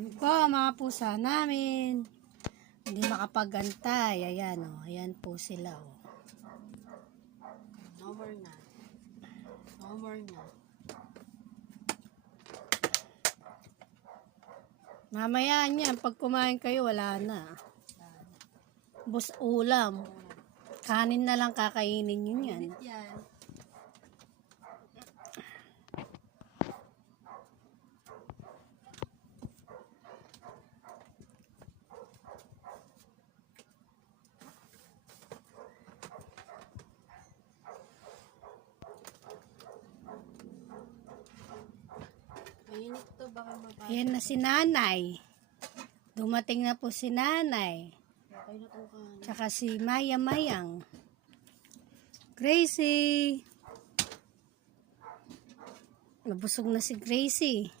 Yan po mga pusa namin. Hindi makapagantay. Ayan o. Ayan po sila o. No more na. No more na. Mamaya niyan, pag kumain kayo, wala na. Bus ulam. Kanin na lang kakainin nyo yan. Init yan. Mainit to, baka mabasa. Ayan na si nanay. Dumating na po si nanay. Okay na tong kanin. Tsaka si Maya Mayang. Gracie. Nabusog na si Gracie.